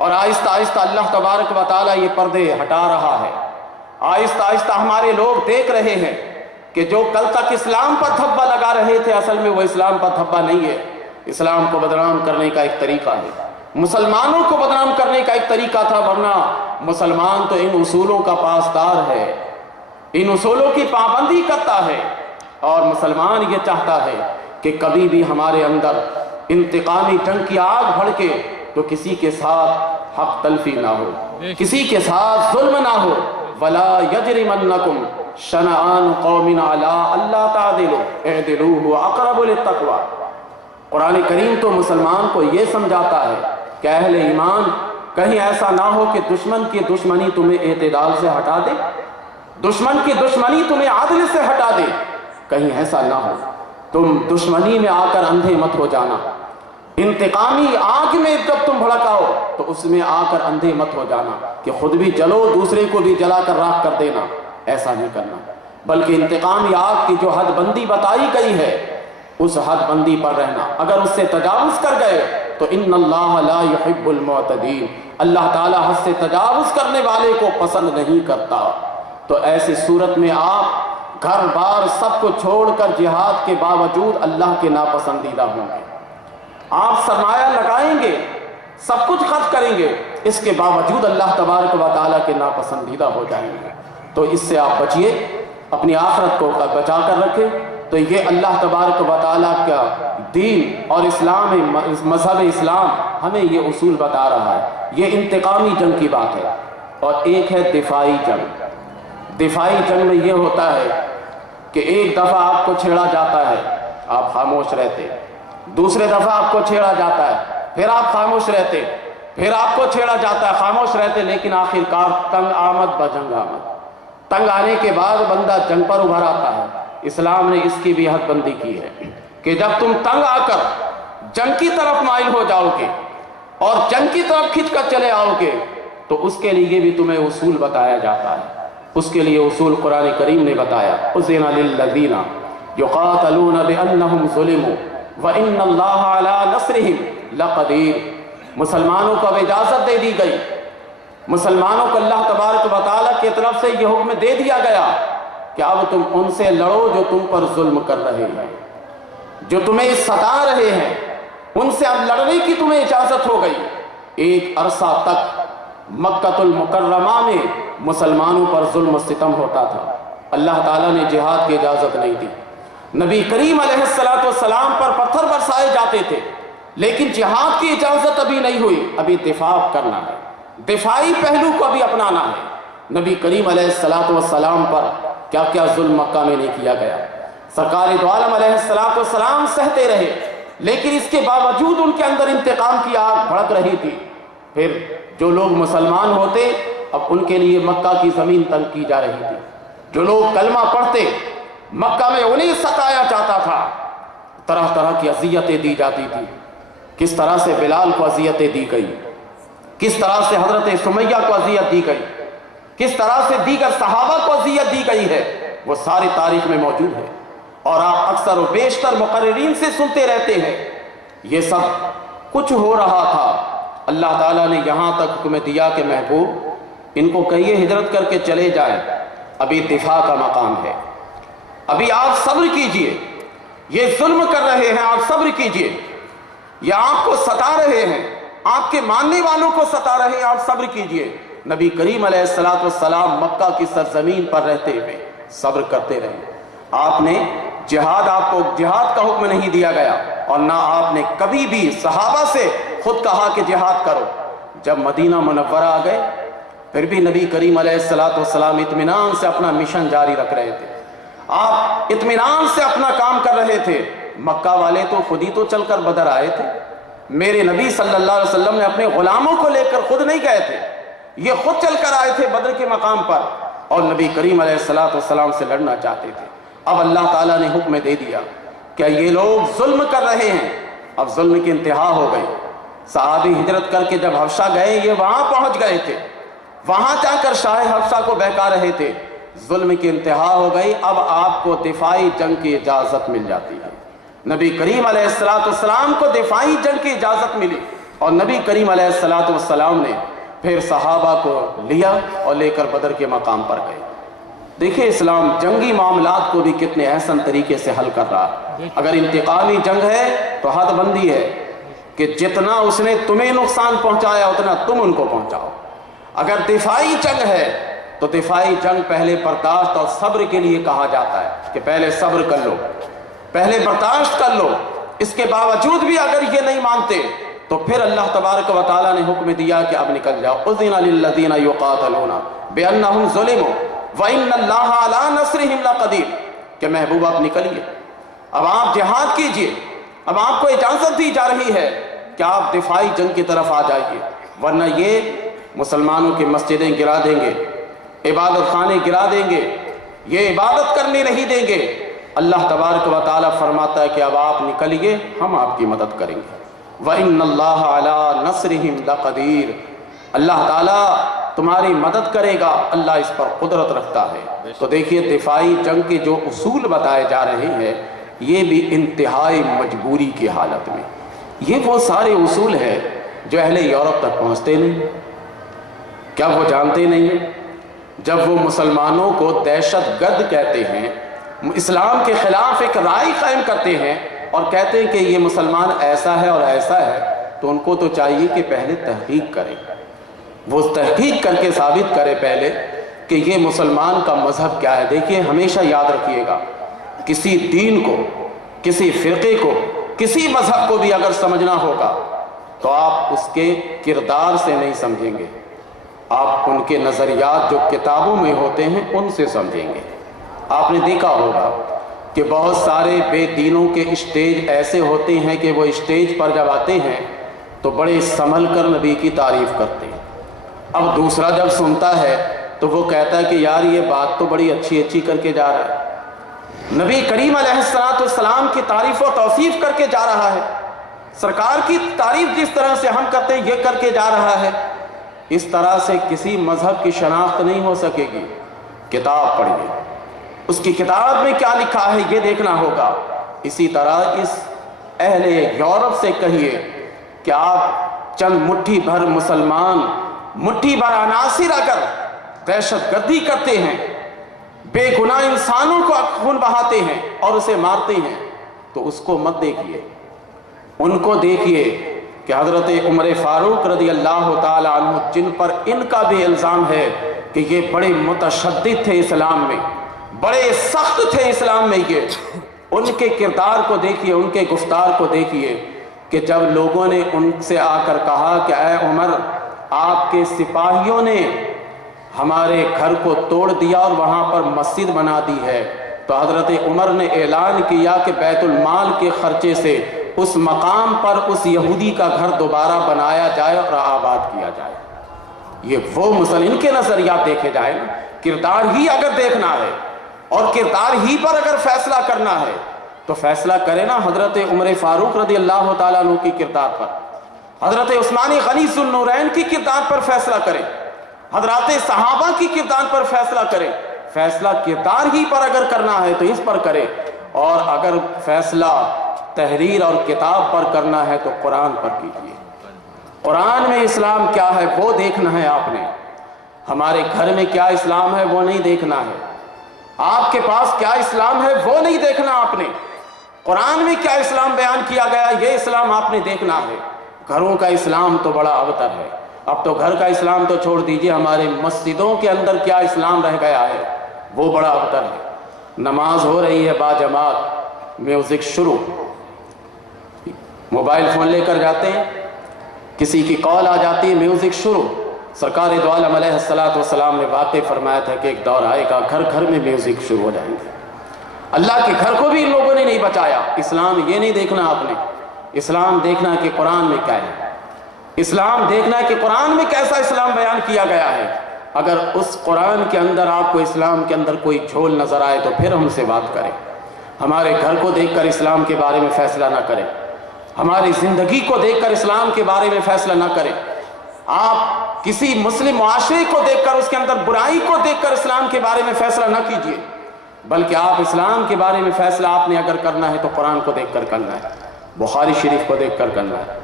اور آہستہ آہستہ اللہ تبارک و تعالیٰ یہ پردے ہٹا رہا ہے۔ آہستہ آہستہ ہمارے لوگ دیکھ رہے ہیں کہ جو کل تک اسلام پر دھبا لگا رہے تھے، اصل میں وہ اسلام پر دھبا نہیں ہے، اسلام کو بدنام کرنے کا ایک طریقہ ہے، مسلمانوں کو بدنام کرنے کا ایک طریقہ تھا، ورنہ مسلمان تو ان اصولوں کا پاسدار ہے، ان اصولوں کی پابندی کرتا ہے، اور مسلمان یہ چاہتا ہے کہ کبھی بھی ہمارے اندر انتقامی جنگ کی آگ بھڑکے تو کسی کے ساتھ حق تلفی نہ ہو، کسی کے ساتھ ظلم نہ ہو۔ وَلَا يَجْرِمَنَّكُمْ شَنَآنُ قَوْمٍ عَلَىٰ أَلَّا تَعْدِلُوا اعْدِلُوا هُوَ أَقْرَبُ لِلتَّقْوَىٰ۔ قرآن کریم تو مسلمان کو یہ سمجھاتا ہے کہ اہل ایمان کہیں ایسا نہ ہو کہ دشمن کی دشمنی تمہیں اعتدال سے ہٹا دے، دشمن کی دشمنی تمہیں عدل سے ہٹا دے، کہیں ایسا نہ ہو تم دشمنی میں آ کر اندھے مت ہو جانا، انتقامی آگ میں جب تم بھڑکاؤ تو اس میں آ کر اندھے مت ہو جانا کہ خود بھی جلو دوسرے کو بھی جلا کر راکھ کر دینا، ایسا نہیں کرنا، بلکہ انتقامی آگ کی جو حد بندی بتائی گئی ہے اس حد بندی پر رہنا۔ اگر اس سے تجاوز کر گئے تو ان اللہ لا يحب المعتدین، اللہ تعالیٰ حد سے تجاوز کرنے والے کو پسند نہیں کرتا۔ تو ایسی صورت میں آپ گھر بار سب کو چھوڑ کر جہاد کے باوجود اللہ کے ناپسندیدہ ہوں گے، آپ سرمایہ لگائیں گے، سب کچھ خرچ کریں گے، اس کے باوجود اللہ تبارک و تعالیٰ کے ناپسندیدہ ہو جائیں گے۔ تو اس سے آپ بچیے، اپنی آخرت کو بچا کر رکھیں۔ تو یہ اللہ تبارک و تعالیٰ کا دین اور اسلام، مذہب اسلام ہمیں یہ اصول بتا رہا ہے۔ یہ انتقامی جنگ کی بات ہے، اور ایک ہے دفاعی جنگ۔ دفاعی جنگ میں یہ ہوتا ہے کہ ایک دفعہ آپ کو چھیڑا جاتا ہے، آپ خاموش رہتے، دوسرے دفعہ آپ کو چھیڑا جاتا ہے، پھر آپ خاموش رہتے، پھر آپ کو چھیڑا جاتا ہے، خاموش رہتے، لیکن آخر کار تنگ آمد بجنگ آمد، تنگ آنے کے بعد بندہ جنگ پر ابھر آتا ہے۔ اسلام نے اس کی بھی حد بندی کی ہے کہ جب تم تنگ آ کر جنگ کی طرف مائل ہو جاؤ گے اور جنگ کی طرف کھنچ کر چلے آؤ گے تو اس کے لیے بھی تمہیں اصول بتایا جاتا ہے، اس کے لیے اصول قرآن کریم نے بتایا۔ اذن للذین یقاتلون بانہم ظلموا وان اللہ علی نصرہم لقدیر۔ مسلمانوں کو اب اجازت دے دی گئی، مسلمانوں کو اللہ تبارک و تعالیٰ کی طرف سے یہ حکم دے دیا گیا کہ اب تم ان سے لڑو جو تم پر ظلم کر رہے ہیں، جو تمہیں ستا رہے ہیں، ان سے اب لڑنے کی تمہیں اجازت ہو گئی۔ ایک عرصہ تک مکہ المکرمہ میں مسلمانوں پر ظلم و ستم ہوتا تھا، اللہ تعالیٰ نے جہاد کی اجازت نہیں دی، نبی کریم علیہ السلام پر پتھر برسائے جاتے تھے، لیکن جہاد کی اجازت ابھی نہیں ہوئی، ابھی دفاع کرنا ہے، دفاعی پہلو کو ابھی اپنانا ہے۔ نبی کریم علیہ السلام پر کیا کیا ظلم مکہ میں نہیں کیا گیا، سرکار دو عالم علیہ السلام سہتے رہے، لیکن اس کے باوجود ان کے اندر انتقام کی آگ بھڑک رہی تھی۔ پھر جو لوگ مسلمان ہوتے اب ان کے لیے مکہ کی زمین تنگ کی جا رہی تھی، جو لوگ کلمہ پڑھتے مکہ میں انہیں ستایا جاتا تھا، طرح طرح کی اذیتیں دی جاتی تھی۔ کس طرح سے بلال کو اذیتیں دی گئی، کس طرح سے حضرت سمیہ کو اذیت دی گئی، کس طرح سے دیگر صحابہ کو اذیت دی گئی ہے، وہ ساری تاریخ میں موجود ہے، اور آپ اکثر و بیشتر مقررین سے سنتے رہتے ہیں۔ یہ سب کچھ ہو رہا تھا، اللہ تعالیٰ نے یہاں تک حکم دیا کہ محبوب ان کو کہیے ہجرت کر کے چلے جائیں، ابھی دفاع کا مقام ہے، ابھی آپ صبر کیجئے، یہ ظلم کر رہے ہیں، آپ صبر کیجئے، یہ آپ کو ستا رہے ہیں، آپ کے ماننے والوں کو ستا رہے ہیں، آپ صبر کیجئے۔ نبی کریم علیہ السلام مکہ کی سرزمین پر رہتے ہوئے صبر کرتے رہے۔ آپ نے آپ کو جہاد کا حکم نہیں دیا گیا، اور نہ آپ نے کبھی بھی صحابہ سے خود کہا کہ جہاد کرو۔ جب مدینہ منورہ آ گئے پھر بھی نبی کریم علیہ السلام اطمینان سے اپنا مشن جاری رکھ رہے تھے، آپ اطمینان سے اپنا کام کر رہے تھے۔ مکہ والے تو خود ہی تو چل کر بدر آئے تھے، میرے نبی صلی اللہ علیہ وسلم نے اپنے غلاموں کو لے کر خود نہیں گئے تھے، یہ خود چل کر آئے تھے بدر کے مقام پر، اور نبی کریم علیہ السلام سے لڑنا چاہتے تھے۔ اب اللہ تعالیٰ نے حکم دے دیا کہ یہ لوگ ظلم کر رہے ہیں، اب ظلم کی انتہا ہو گئی۔ صحابی ہجرت کر کے جب حبشہ گئے، یہ وہاں پہنچ گئے تھے، وہاں جا کر شاہ حبشہ کو بہکا رہے تھے، ظلم کی انتہا ہو گئی، اب آپ کو دفاعی جنگ کی اجازت مل جاتی ہے۔ نبی کریم علیہ السلام کو دفاعی جنگ کی اجازت ملی، اور نبی کریم علیہ الصلوۃ والسلام نے پھر صحابہ کو لیا اور لے کر بدر کے مقام پر گئے۔ دیکھیں اسلام جنگی معاملات کو بھی کتنے احسن طریقے سے حل کر رہا ہے۔ اگر انتقامی جنگ ہے تو حد بندی ہے کہ جتنا اس نے تمہیں نقصان پہنچایا اتنا تم ان کو پہنچاؤ۔ اگر دفاعی جنگ ہے تو دفاعی جنگ پہلے برداشت اور صبر کے لیے کہا جاتا ہے کہ پہلے صبر کر لو، پہلے برداشت کر لو۔ اس کے باوجود بھی اگر یہ نہیں مانتے تو پھر اللہ تبارک و تعالیٰ نے حکم دیا کہ اب نکل جاؤ۔ اذن للذین یقاتلون بانہم ظلموا وان اللہ علی نصرہم لقدیر، کہ محبوب آپ نکلیے، اب آپ جہاد کیجئے، اب آپ کو اجازت دی جا رہی ہے کہ آپ دفاعی جنگ کی طرف آ جائیے، ورنہ یہ مسلمانوں کی مسجدیں گرا دیں گے، عبادت خانے گرا دیں گے، یہ عبادت کرنے نہیں دیں گے۔ اللہ تبارک و تعالیٰ فرماتا ہے کہ اب آپ نکلیے، ہم آپ کی مدد کریں گے۔ وَإِنَّ اللَّهَ عَلَىٰ نَصْرِهِمْ لَقَدِيرٌ، اللہ تعالیٰ تمہاری مدد کرے گا، اللہ اس پر قدرت رکھتا ہے۔ تو دیکھیے دفاعی جنگ کے جو اصول بتائے جا رہے ہیں یہ بھی انتہائی مجبوری کی حالت میں، یہ وہ سارے اصول ہیں جو اہل یورپ تک پہنچتے نہیں۔ کیا وہ جانتے نہیں ہیں جب وہ مسلمانوں کو دہشت گرد کہتے ہیں، اسلام کے خلاف ایک رائے قائم کرتے ہیں اور کہتے ہیں کہ یہ مسلمان ایسا ہے اور ایسا ہے، تو ان کو تو چاہیے کہ پہلے تحقیق کریں، وہ تحقیق کر کے ثابت کرے پہلے کہ یہ مسلمان کا مذہب کیا ہے۔ دیکھیے ہمیشہ یاد رکھیے گا، کسی دین کو، کسی فرقے کو، کسی مذہب کو بھی اگر سمجھنا ہوگا تو آپ اس کے کردار سے نہیں سمجھیں گے، آپ ان کے نظریات جو کتابوں میں ہوتے ہیں ان سے سمجھیں گے۔ آپ نے دیکھا ہوگا کہ بہت سارے بے دینوں کے اسٹیج ایسے ہوتے ہیں کہ وہ اسٹیج پر جب آتے ہیں تو بڑے سنبھل کر نبی کی تعریف کرتے ہیں، اب دوسرا جب سنتا ہے تو وہ کہتا ہے کہ یار یہ بات تو بڑی اچھی اچھی کر کے جا رہا ہے، نبی کریم علیہ السلام کی تعریف و توصیف کر کے جا رہا ہے، سرکار کی تعریف جس طرح سے ہم کرتے ہیں یہ کر کے جا رہا ہے۔ اس طرح سے کسی مذہب کی شناخت نہیں ہو سکے گی۔ کتاب پڑھیے، اس کی کتاب میں کیا لکھا ہے یہ دیکھنا ہوگا۔ اسی طرح اس اہل یورپ سے کہیے کہ آپ چند مٹھی بھر مسلمان، مٹھی بھر عناصر اگر دہشت گردی کرتے ہیں، بے گناہ انسانوں کو خون بہاتے ہیں اور اسے مارتے ہیں، تو اس کو مت دیکھیے، ان کو دیکھیے کہ حضرت عمر فاروق رضی اللہ تعالیٰ عنہ جن پر ان کا بھی الزام ہے کہ یہ بڑے متشدد تھے اسلام میں، بڑے سخت تھے اسلام میں، یہ ان کے کردار کو دیکھیے، ان کے گفتار کو دیکھیے کہ جب لوگوں نے ان سے آ کر کہا کہ اے عمر آپ کے سپاہیوں نے ہمارے گھر کو توڑ دیا اور وہاں پر مسجد بنا دی ہے، تو حضرت عمر نے اعلان کیا کہ بیت المال کے خرچے سے اس مقام پر اس یہودی کا گھر دوبارہ بنایا جائے اور آباد کیا جائے۔ یہ وہ ان کے نظریات دیکھے جائیں، کردار ہی اگر دیکھنا ہے اور کردار ہی پر اگر فیصلہ کرنا ہے تو فیصلہ کرے نا حضرت عمر فاروق رضی اللہ تعالیٰ عنہ کی کردار پر، حضرت عثمان غنی ذو النورین کی کردار پر فیصلہ کریں، حضرات صحابہ کی کردار پر فیصلہ کریں۔ فیصلہ کردار ہی پر اگر کرنا ہے تو اس پر کرے، اور اگر فیصلہ تحریر اور کتاب پر کرنا ہے تو قرآن پر کیجیے۔ قرآن میں اسلام کیا ہے وہ دیکھنا ہے آپ نے، ہمارے گھر میں کیا اسلام ہے وہ نہیں دیکھنا ہے، آپ کے پاس کیا اسلام ہے وہ نہیں دیکھنا آپ نے، قرآن میں کیا اسلام بیان کیا گیا یہ اسلام آپ نے دیکھنا ہے۔ گھروں کا اسلام تو بڑا ابتر ہے، اب تو گھر کا اسلام تو چھوڑ دیجئے، ہمارے مسجدوں کے اندر کیا اسلام رہ گیا ہے وہ بڑا ابتر ہے۔ نماز ہو رہی ہے باجماعت، میوزک شروع، موبائل فون لے کر جاتے ہیں، کسی کی کال آ جاتی ہے، میوزک شروع۔ سرکار دو عالم علیہ السلام نے واقع فرمایا تھا کہ ایک دور آئے گا گھر گھر میں میوزک شروع ہو جائیں گے۔ اللہ کے گھر کو بھی ان لوگوں نے نہیں بچایا۔ اسلام یہ نہیں دیکھنا آپ نے، اسلام دیکھنا کہ قرآن میں کیا ہے، اسلام دیکھنا ہے کہ قرآن میں کیسا اسلام بیان کیا گیا ہے۔ اگر اس قرآن کے اندر آپ کو اسلام کے اندر کوئی جھول نظر آئے تو پھر ہم سے بات کریں، ہمارے گھر کو دیکھ کر اسلام کے بارے میں فیصلہ نہ کریں، ہماری زندگی کو دیکھ کر اسلام کے بارے میں فیصلہ نہ کریں۔ آپ کسی مسلم معاشرے کو دیکھ کر، اس کے اندر برائی کو دیکھ کر اسلام کے بارے میں فیصلہ نہ کیجیے، بلکہ آپ اسلام کے بارے میں فیصلہ آپ نے اگر کرنا ہے تو قرآن کو دیکھ کر کرنا ہے، بخاری شریف کو دیکھ کر کرنا ہے۔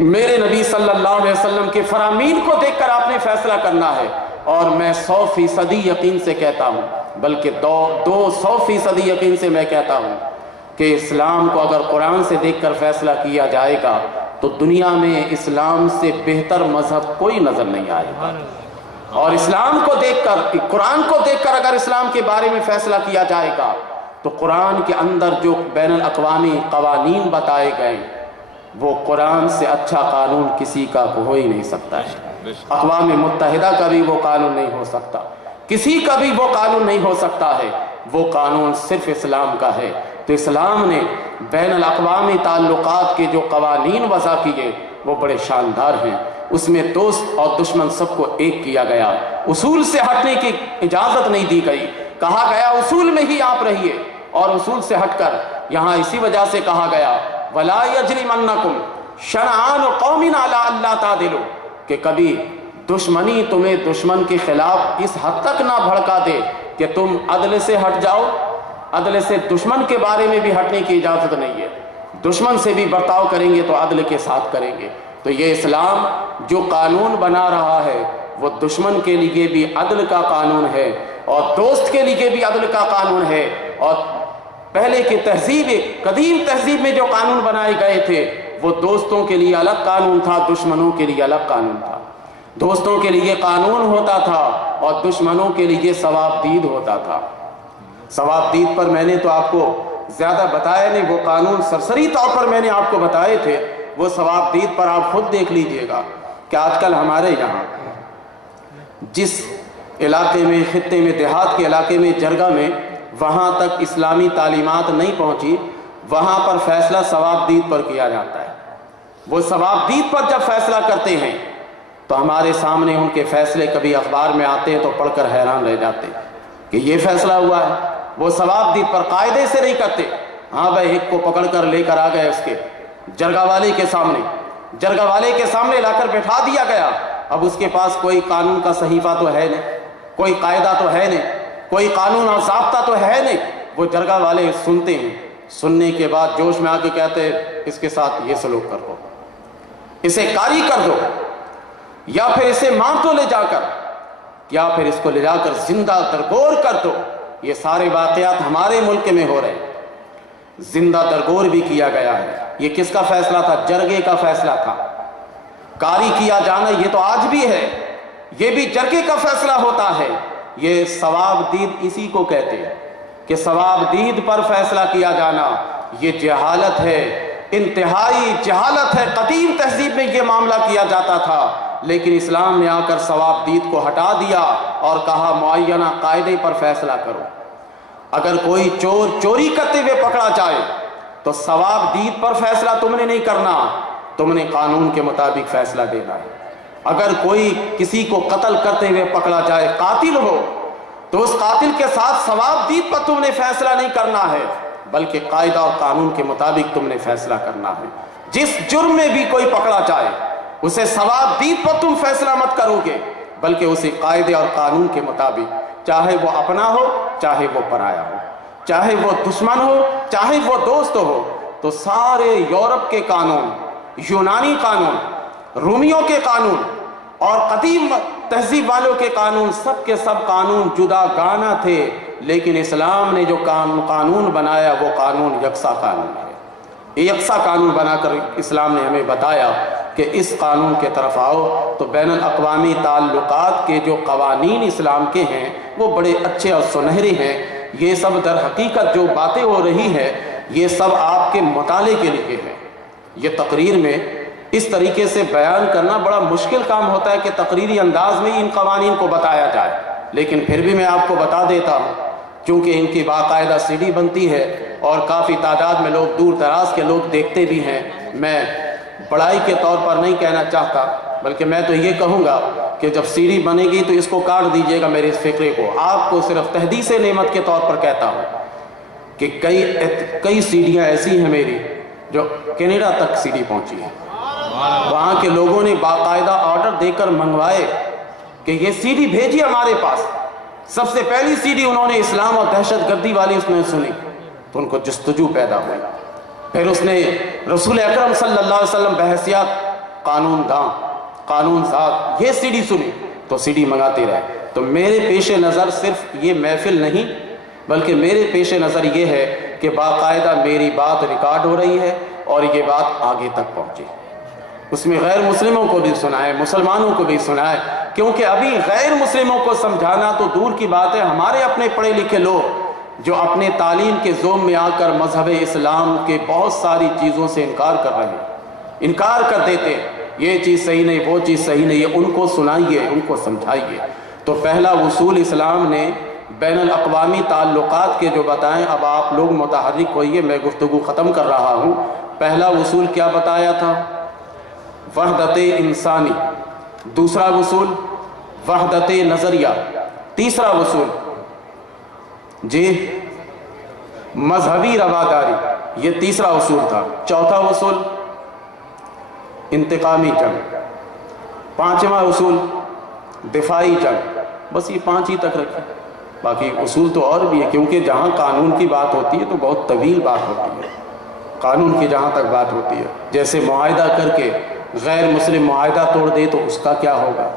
میرے نبی صلی اللہ علیہ وسلم کے فرامین کو دیکھ کر آپ نے فیصلہ کرنا ہے. اور میں 100% یقین سے کہتا ہوں، بلکہ 200% یقین سے میں کہتا ہوں کہ اسلام کو اگر قرآن سے دیکھ کر فیصلہ کیا جائے گا تو دنیا میں اسلام سے بہتر مذہب کوئی نظر نہیں آئے گا. اور اسلام کو دیکھ کر، قرآن کو دیکھ کر اگر اسلام کے بارے میں فیصلہ کیا جائے گا تو قرآن کے اندر جو بین الاقوامی قوانین بتائے گئے وہ قرآن سے اچھا قانون کسی کا ہو ہی نہیں سکتا ہے. اقوام متحدہ کا بھی وہ قانون نہیں ہو سکتا، کسی کا بھی وہ قانون نہیں ہو سکتا ہے. وہ قانون صرف اسلام کا ہے. تو اسلام نے بین الاقوامی تعلقات کے جو قوانین وضع کیے وہ بڑے شاندار ہیں. اس میں دوست اور دشمن سب کو ایک کیا گیا. اصول سے ہٹنے کی اجازت نہیں دی گئی. کہا گیا اصول میں ہی آپ رہیے، اور اصول سے ہٹ کر یہاں اسی وجہ سے کہا گیا وَلَا يَجْرِمَنَّكُمْ شَنَآنُ قَوْمٍ عَلَىٰ أَلَّا تَعْدِلُوا، کہ کبھی دشمنی تمہیں دشمن کے خلاف اس حد تک نہ بھڑکا دے کہ تم عدل سے ہٹ جاؤ. عدل سے دشمن کے بارے میں بھی ہٹنے کی اجازت نہیں ہے. دشمن سے بھی برتاؤ کریں گے تو عدل کے ساتھ کریں گے. تو یہ اسلام جو قانون بنا رہا ہے وہ دشمن کے لیے بھی عدل کا قانون ہے اور دوست کے لیے بھی عدل کا قانون ہے. اور پہلے کی تہذیب، قدیم تہذیب میں جو قانون بنائے گئے تھے وہ دوستوں کے لیے الگ قانون تھا، دشمنوں کے لیے الگ قانون تھا. دوستوں کے لیے قانون ہوتا تھا اور دشمنوں کے لیے ثواب دید ہوتا تھا. ثواب دید پر میں نے تو آپ کو زیادہ بتایا نہیں، وہ قانون سرسری طور پر میں نے آپ کو بتائے تھے. وہ ثواب دید پر آپ خود دیکھ لیجئے گا کہ آج کل ہمارے یہاں جس علاقے میں، خطے میں، دیہات کے علاقے میں، جرگہ میں وہاں تک اسلامی تعلیمات نہیں پہنچی، وہاں پر فیصلہ ثواب دید پر کیا جاتا ہے. وہ ثواب دید پر جب فیصلہ کرتے ہیں تو ہمارے سامنے ان کے فیصلے کبھی اخبار میں آتے ہیں تو پڑھ کر حیران رہ جاتے ہیں کہ یہ فیصلہ ہوا ہے. وہ ثواب دید پر قاعدے سے نہیں کرتے. ہاں بھائی، ایک کو پکڑ کر لے کر آ گئے اس کے جرگہ والے کے سامنے، جرگہ والے کے سامنے لا کر بٹھا دیا گیا. اب اس کے پاس کوئی قانون کا صحیفہ تو ہے نہیں، کوئی قاعدہ تو ہے نہیں، کوئی قانون اور ضابطہ تو ہے نہیں. وہ جرگہ والے سنتے ہیں، سننے کے بعد جوش میں آ کے کہتے ہیں اس کے ساتھ یہ سلوک کر دو، اسے کاری کر دو، یا پھر اسے مار دو لے جا کر، یا پھر اس کو لے جا کر زندہ درگور کر دو. یہ سارے واقعات ہمارے ملک میں ہو رہے ہیں. زندہ درگور بھی کیا گیا ہے. یہ کس کا فیصلہ تھا؟ جرگے کا فیصلہ تھا. کاری کیا جانا یہ تو آج بھی ہے، یہ بھی جرگے کا فیصلہ ہوتا ہے. یہ ثواب دید اسی کو کہتے ہیں کہ ثواب دید پر فیصلہ کیا جانا یہ جہالت ہے، انتہائی جہالت ہے. قدیم تہذیب میں یہ معاملہ کیا جاتا تھا، لیکن اسلام نے آ کر ثواب دید کو ہٹا دیا اور کہا معینہ قاعدے پر فیصلہ کرو. اگر کوئی چور چوری کرتے ہوئے پکڑا جائے تو ثواب دید پر فیصلہ تم نے نہیں کرنا، تم نے قانون کے مطابق فیصلہ دینا ہے. اگر کوئی کسی کو قتل کرتے ہوئے پکڑا جائے، قاتل ہو، تو اس قاتل کے ساتھ ثواب دید پر تم نے فیصلہ نہیں کرنا ہے، بلکہ قاعدہ اور قانون کے مطابق تم نے فیصلہ کرنا ہے. جس جرم میں بھی کوئی پکڑا جائے اسے ثواب دید پر تم فیصلہ مت کرو گے، بلکہ اسے قاعدے اور قانون کے مطابق، چاہے وہ اپنا ہو چاہے وہ پرایا ہو، چاہے وہ دشمن ہو چاہے وہ دوست ہو. تو سارے یورپ کے قانون، یونانی قانون، رومیوں کے قانون اور قدیم تہذیب والوں کے قانون، سب کے سب قانون جدا گانا تھے، لیکن اسلام نے جو قانون بنایا وہ قانون یکساں قانون ہے. یکساں قانون بنا کر اسلام نے ہمیں بتایا کہ اس قانون کے طرف آؤ. تو بین الاقوامی تعلقات کے جو قوانین اسلام کے ہیں وہ بڑے اچھے اور سنہرے ہیں. یہ سب در حقیقت جو باتیں ہو رہی ہیں یہ سب آپ کے مطالعے کے لیے ہے. یہ تقریر میں اس طریقے سے بیان کرنا بڑا مشکل کام ہوتا ہے کہ تقریری انداز میں ان قوانین کو بتایا جائے، لیکن پھر بھی میں آپ کو بتا دیتا ہوں، چونکہ ان کی باقاعدہ سی ڈی بنتی ہے اور کافی تعداد میں لوگ، دور دراز کے لوگ دیکھتے بھی ہیں. میں بڑائی کے طور پر نہیں کہنا چاہتا، بلکہ میں تو یہ کہوں گا کہ جب سی ڈی بنے گی تو اس کو کاٹ دیجئے گا میرے اس فکرے کو. آپ کو صرف تحدیث نعمت کے طور پر کہتا ہوں کہ کئی سی ڈیاں ایسی ہیں میری جو کینیڈا تک سی ڈی پہنچی ہے. وہاں کے لوگوں نے باقاعدہ آرڈر دے کر منگوائے کہ یہ سی ڈی بھیجی ہمارے پاس. سب سے پہلی سی ڈی انہوں نے اسلام اور دہشت گردی والی اس نے سنی تو ان کو جستجو پیدا ہوئی. پھر اس نے رسول اکرم صلی اللہ علیہ وسلم بحیثیت قانون داں، قانون ساز، یہ سی ڈی سنی تو سی ڈی منگاتے رہے۔ تو میرے پیش نظر صرف یہ محفل نہیں، بلکہ میرے پیش نظر یہ ہے کہ باقاعدہ میری بات ریکارڈ ہو رہی ہے اور یہ بات آگے تک پہنچے، اس میں غیر مسلموں کو بھی سنائے، مسلمانوں کو بھی سنائے، کیونکہ ابھی غیر مسلموں کو سمجھانا تو دور کی بات ہے، ہمارے اپنے پڑھے لکھے لوگ جو اپنے تعلیم کے زوم میں آ کر مذہب اسلام کے بہت ساری چیزوں سے انکار کر رہے ہیں، انکار کر دیتے ہیں، یہ چیز صحیح نہیں، وہ چیز صحیح نہیں ہے، ان کو سنائیے، ان کو سمجھائیے۔ تو پہلا اصول اسلام نے بین الاقوامی تعلقات کے جو بتائیں، اب آپ لوگ متحرک ہوئیے، میں گفتگو ختم کر رہا ہوں۔ پہلا اصول کیا بتایا تھا؟ وحدت انسانی۔ دوسرا اصول وحدت نظریہ۔ تیسرا اصول جی مذہبی رواداری، یہ تیسرا اصول تھا۔ چوتھا اصول انتقامی جنگ۔ پانچواں اصول دفاعی جنگ۔ بس یہ 5 ہی تک رکھیں، باقی اصول تو اور بھی ہے، کیونکہ جہاں قانون کی بات ہوتی ہے تو بہت طویل بات ہوتی ہے، قانون کی جہاں تک بات ہوتی ہے، جیسے معاہدہ کر کے غیر مسلم معاہدہ توڑ دے تو اس کا کیا ہوگا،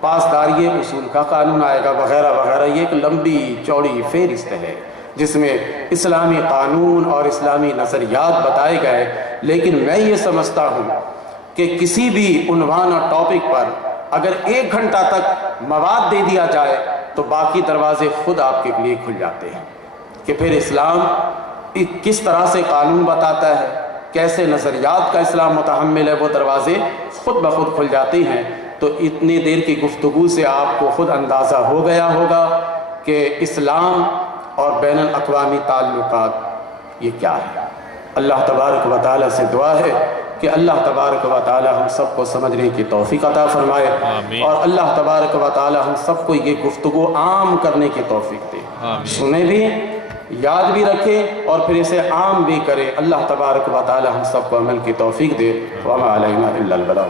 پاسداری اصول کا قانون آئے گا، وغیرہ وغیرہ۔ یہ ایک لمبی چوڑی فہرست ہے جس میں اسلامی قانون اور اسلامی نظریات بتائے گئے، لیکن میں یہ سمجھتا ہوں کہ کسی بھی عنوان اور ٹاپک پر اگر 1 گھنٹہ تک مواد دے دیا جائے تو باقی دروازے خود آپ کے لیے کھل جاتے ہیں، کہ پھر اسلام کس طرح سے قانون بتاتا ہے، کیسے نظریات کا اسلام متحمل ہے، وہ دروازے خود بخود کھل جاتے ہیں۔ تو اتنی دیر کی گفتگو سے آپ کو خود اندازہ ہو گیا ہوگا کہ اسلام اور بین الاقوامی تعلقات یہ کیا ہے۔ اللہ تبارک و تعالیٰ سے دعا ہے کہ اللہ تبارک و تعالیٰ ہم سب کو سمجھنے کی توفیق عطا فرمائے، اور اللہ تبارک و تعالیٰ ہم سب کو یہ گفتگو عام کرنے کی توفیق دے، سنیں بھی، یاد بھی رکھیں، اور پھر اسے عام بھی کریں۔ اللہ تبارک و تعالیٰ ہم سب کو عمل کی توفیق دے۔ وما علینا الا البلاغ۔